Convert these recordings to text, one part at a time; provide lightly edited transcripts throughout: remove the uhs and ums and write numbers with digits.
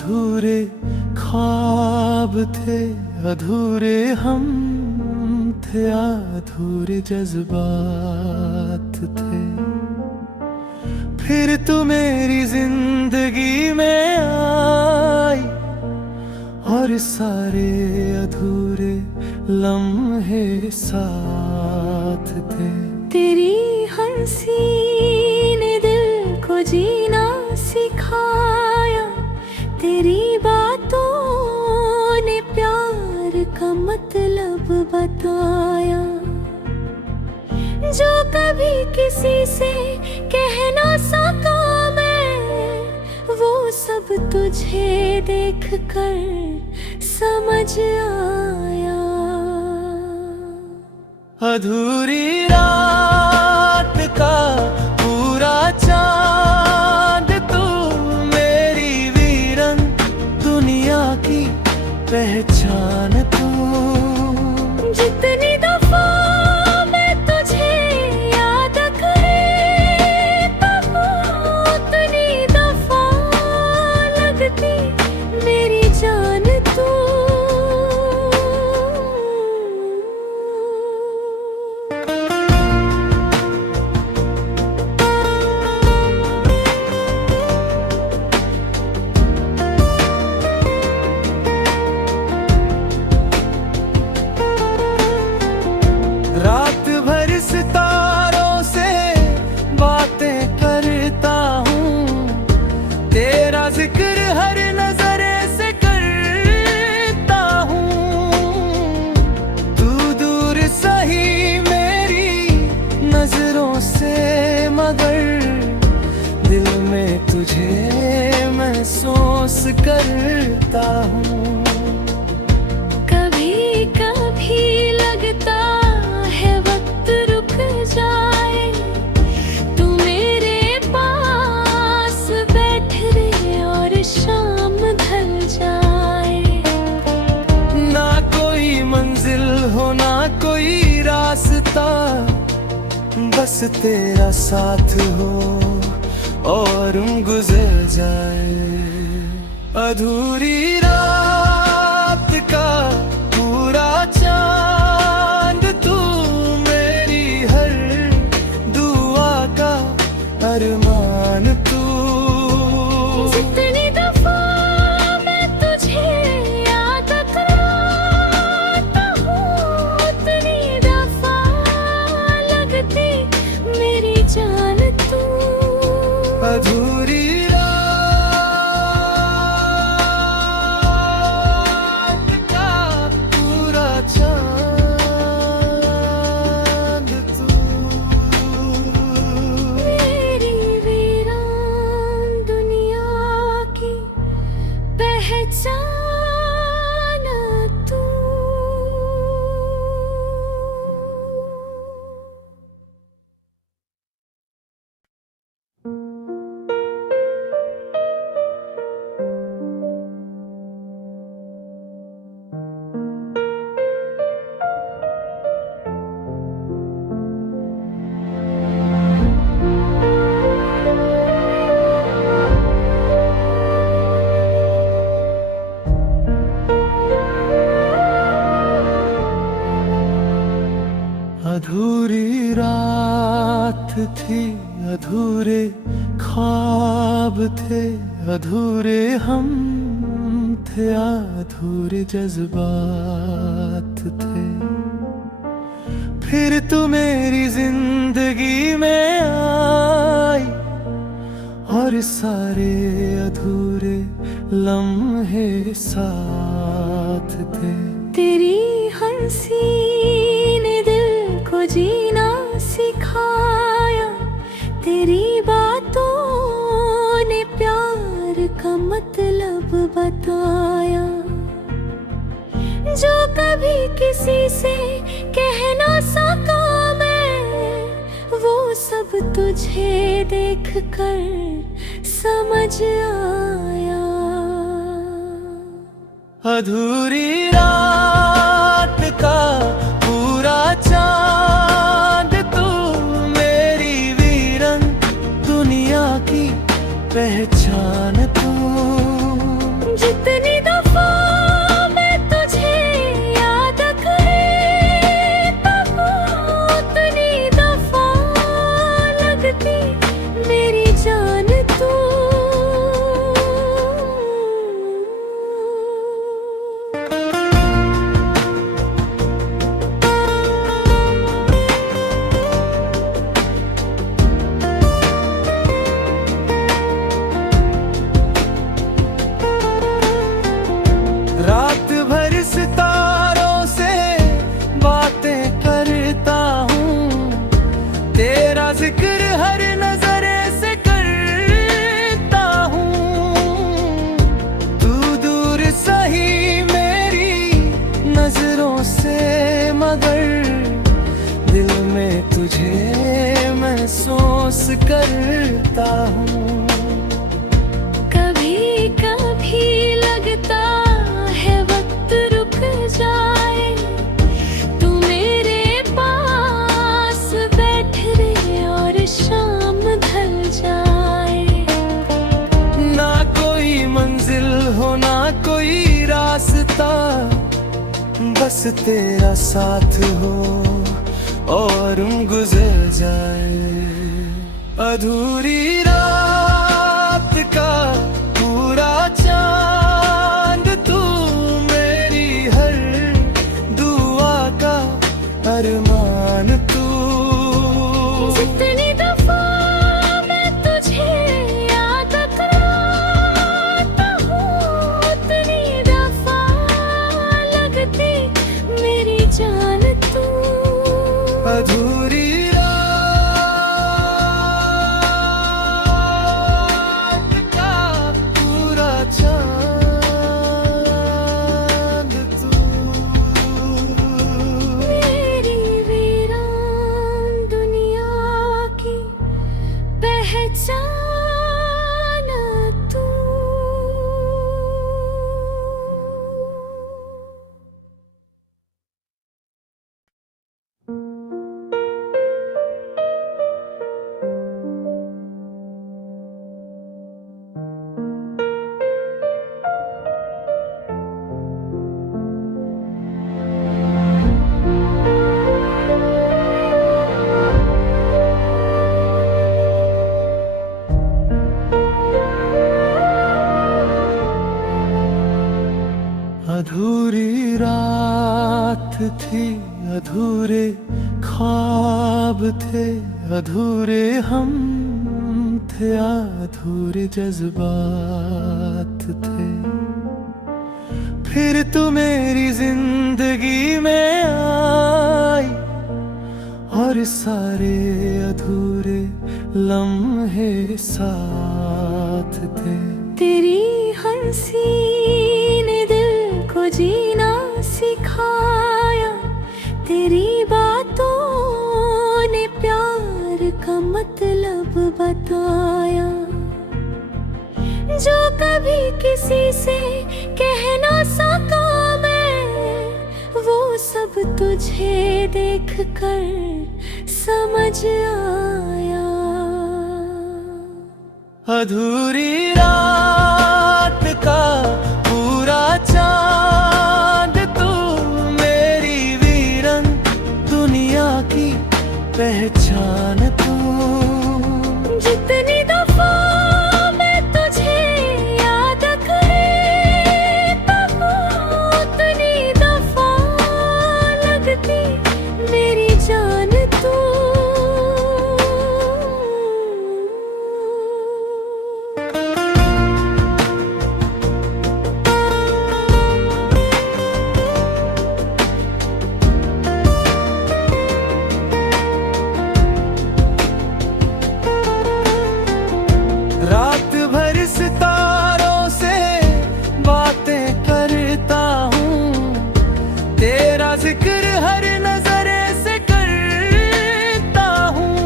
अधूरे ख्वाब थे, अधूरे हम थे, अधूरे जज्बात थे। फिर तू मेरी जिंदगी में आई और सारे अधूरे लम्हे साथ थे। तेरी हंसी ने दिल को जीना सिखाया, तेरी बातों ने प्यार का मतलब बताया। जो कभी किसी से कह ना सका मैं, वो सब तुझे देख कर समझ आया। अधूरी रात का पूरा चांद तू, मेरी वीरन दुनिया की पहचान तू। जितनी दफा मैं तुझे याद करता हूँ, उतनी दफा लगती मेरी जान तू। रात भर सितारों से बातें करता हूँ, तेरा जिक्र हर नजरे से करता हूँ। तू दूर सही मेरी नजरों से, मगर दिल में तुझे महसूस करता हूँ। कभी कभी लगता है वक्त रुक जाए, तू मेरे पास बैठ रहे और शाम ढल जाए। ना कोई मंजिल हो ना कोई रास्ता, बस तेरा साथ हो और गुजर जाए। अधूरी रात का पूरा चांद तू, मेरी हर दुआ का अरमान तू। जितनी दफा मैं तुझे याद करता हूँ, उतनी दफा लगती मेरी जान तू। अधूरी रात का पूरा चांद तू। मेरी वीरान दुनिया की पहचान तू। अधूरी रात थी, अधूरे ख्वाब थे, अधूरे हम थे, अधूरे जज्बात थे। फिर तू मेरी जिंदगी में आई और सारे अधूरे लम्हे साथ थे। तेरी हंसी ने दिल को जीना सिखाया, तेरी बातों ने प्यार का मतलब बताया। जो कभी किसी से कह ना सका मैं, वो सब तुझे देख कर समझ आया। अधूरी रात का पूरा चांद तू, मेरी वीरन दुनिया की पहचान तू। रात भर सितारों से बातें करता हूँ, तेरा जिक्र हर नजरे से करता हूँ। तू दूर सही मेरी नजरों से, मगर दिल में तुझे महसूस करता हूँ। कभी कभी लगता है वक्त रुक जाए, तू मेरे पास बैठ रहे और शाम ढल जाए। ना कोई मंजिल हो ना कोई रास्ता, बस तेरा साथ हो और गुजर जाए। अधूरी रात का पूरा चांद तू, मेरी हर दुआ का अरमान तू। जितनी दफा मैं तुझे याद कराता हूँ, उतनी दफा लगती मेरी जान तू। अधूरी रात का पूरा चांद तू, मेरी वीरान दुनिया की पहचान तू। अधूरी रात थी, अधूरे ख्वाब थे, अधूरे हम थे, अधूरे जज्बात थे। फिर तू मेरी जिंदगी में आई और सारे अधूरे लम्हे साथ थे। तेरी हंसी ने दिल को जीना सिखाया, तेरी बातों ने प्यार का मतलब बताया। जो कभी किसी से कह ना सका मैं, वो सब तुझे देख कर समझ आया। अधूरी रात का पूरा चांद तू, मेरी वीरन दुनिया की पहचान तू। जितनी दफा मैं तुझे याद करता हूँ, उतनी दफा लगती मेरी जान तू। रात भर सितारों से बातें करता हूँ, तेरा जिक्र हर नजरे से करता हूँ।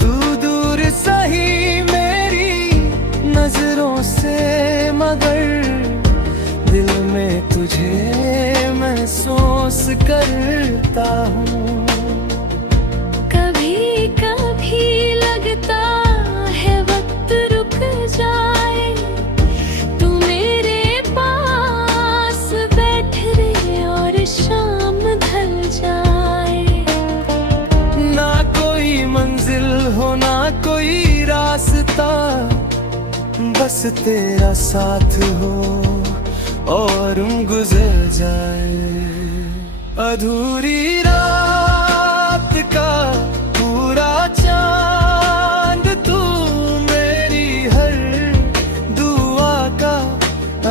तू दूर सही मेरी नजरों से, मगर दिल में तुझे महसूस करता हूँ। कभी कभी लगता है वक्त रुक जाए, तू मेरे पास बैठ रहे और शाम ढल जाए। ना कोई मंजिल हो ना कोई रास्ता, बस तेरा साथ हो और गुजर जाए। अधूरी रात का पूरा चांद तू, मेरी हर दुआ का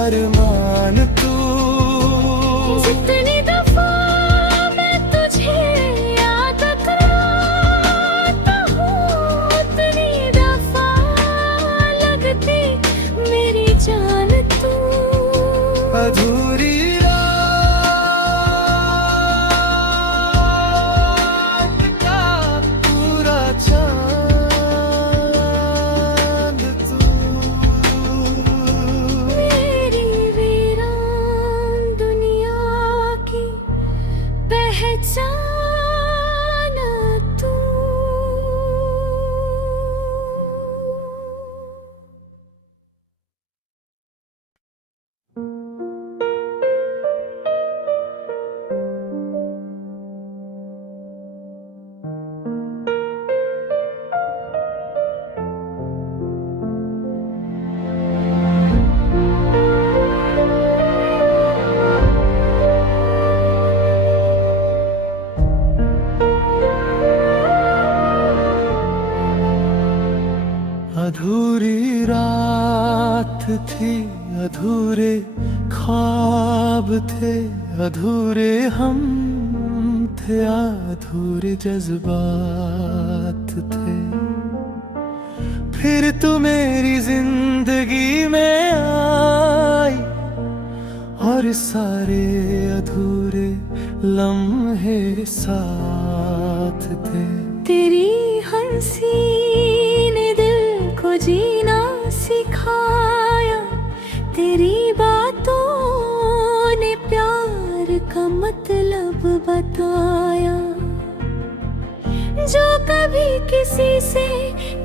अरमान तू। जितनी दफा मैं तुझे याद कराता हूँ, उतनी दफा लगती मेरी जान तू। अधूरी रात का पूरा चांद तू। मेरी वीरान दुनिया की पहचान तू। अधूरी रात थी, अधूरे ख्वाब थे, अधूरे हम थे, अधूरे जज्बात थे। फिर तू मेरी जिंदगी में आई और सारे अधूरे लम्हे साथ थे। तेरी हंसी ने दिल को जीना सिखाया, तेरी बातों ने प्यार का मतलब बताया। जो कभी किसी से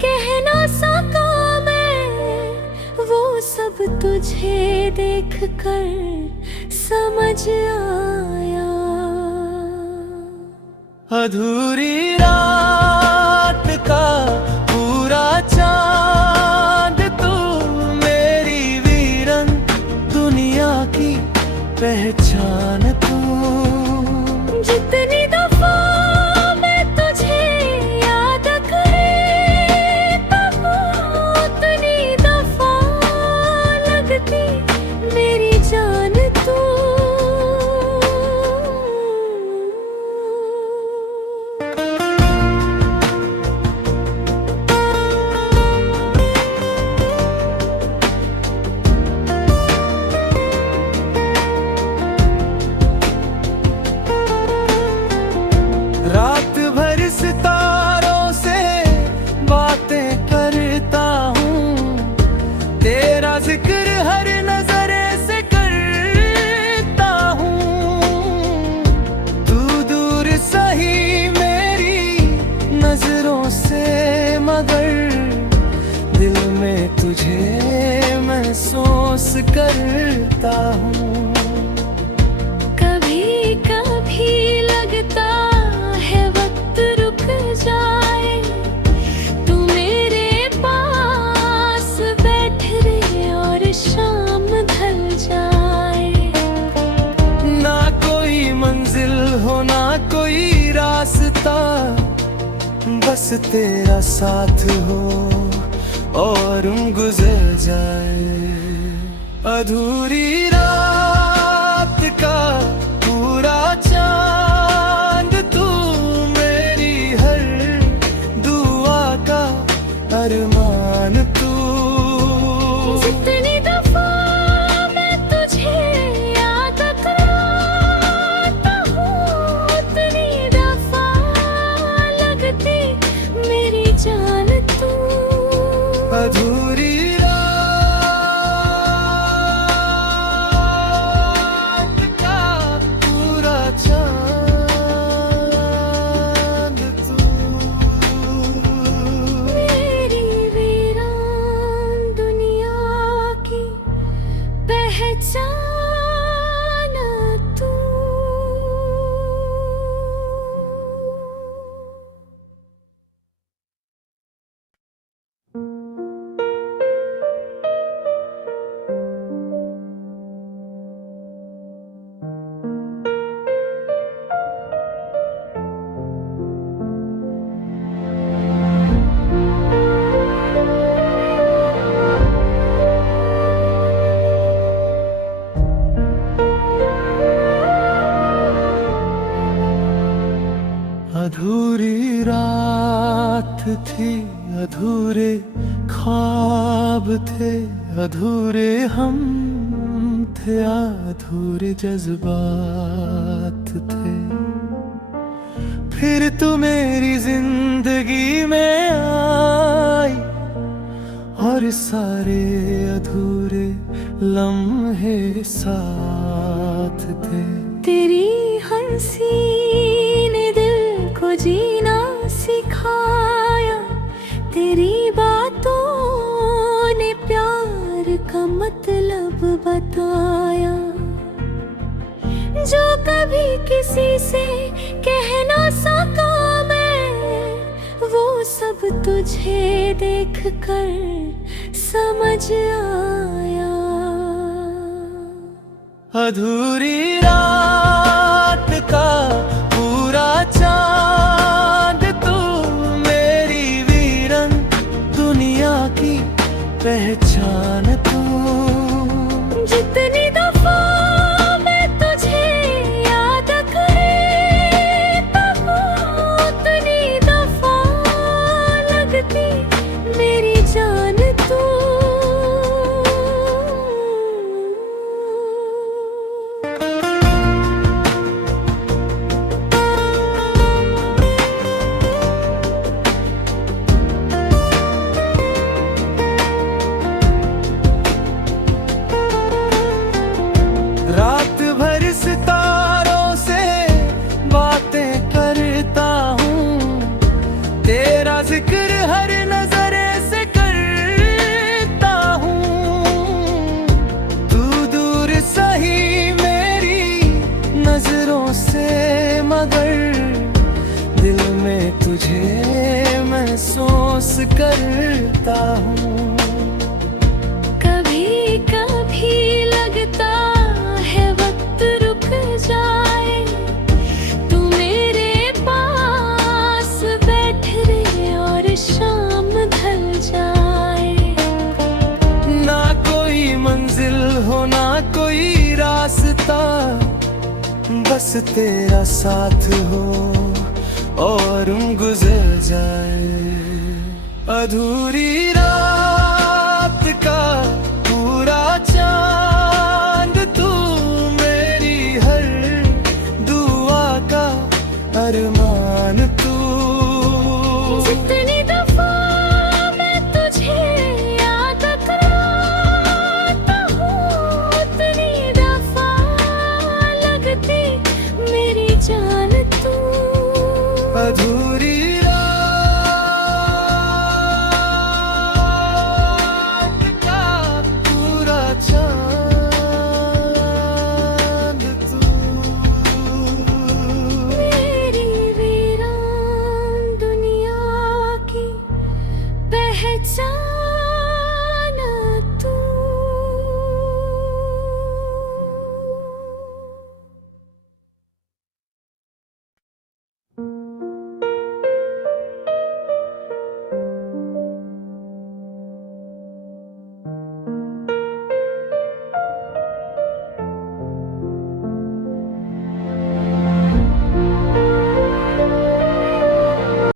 कह ना सका मैं, वो सब तुझे देखकर समझ आया। अधूरी रात का पूरा चांद तू, मेरी वीरन दुनिया की पहचान तू। जितनी दफा मैं तुझे याद करता हूँ, उतनी दफा लगती मेरी जान तू। रात भर सितारों से बातें करता हूँ, तेरा जिक्र हर नजरे से करता हूँ। तू दूर सही मेरी नजरों से, मगर दिल में तुझे महसूस करता हूँ। कभी कभी लगता है वक्त रुक जाए, तू मेरे पास बैठ रहे और शाम ढल जाए। ना कोई मंजिल हो ना कोई रास्ता, बस तेरा साथ हो और गुजर जाए। अधूरी रात का पूरा चांद तू, मेरी हर दुआ का अरमान तू। जितनी दफा मैं तुझे याद कराता हूँ, उतनी दफा लगती मेरी जान तू। अधूरी रात का पूरा चांद तू। मेरी वीरान दुनिया की पहचान तू। थी, अधूरे ख्वाब थे, अधूरे हम थे, अधूरे जज्बात थे। फिर तू मेरी जिंदगी में आई और सारे अधूरे लम्हे साथ थे। तेरी हंसी ने दिल को जीना सिखाया, तेरी बातों ने प्यार का मतलब बताया। जो कभी किसी से कह ना सका मैं, वो सब तुझे देख कर समझ आया। अधूरी रात का पूरा चांद तू, मेरी वीरन दुनिया की पहचान तू। जितनी दफा मैं तुझे याद करता हूँ, उतनी दफा लगती मेरी जान तू। रात भर सितारों से बातें करता हूँ, तेरा जिक्र हर नजरे से करता हूँ। तू दूर सही मेरी नजरों से, मगर दिल में तुझे महसूस करता हूँ। कभी कभी लगता है वक्त रुक जाए, तू मेरे पास बैठ रहे और शाम ढल जाए। ना कोई मंजिल हो ना कोई रास्ता, बस तेरा साथ हो और गुजर जाए। अधूरी रात का पूरा चांद तू, मेरी हर दुआ का अरमान तू। जितनी दफा मैं तुझे याद करता हूँ, उतनी दफा लगती मेरी जान तू। अधूरी रात का पूरा चांद तू। मेरी वीरान दुनिया की पहचान।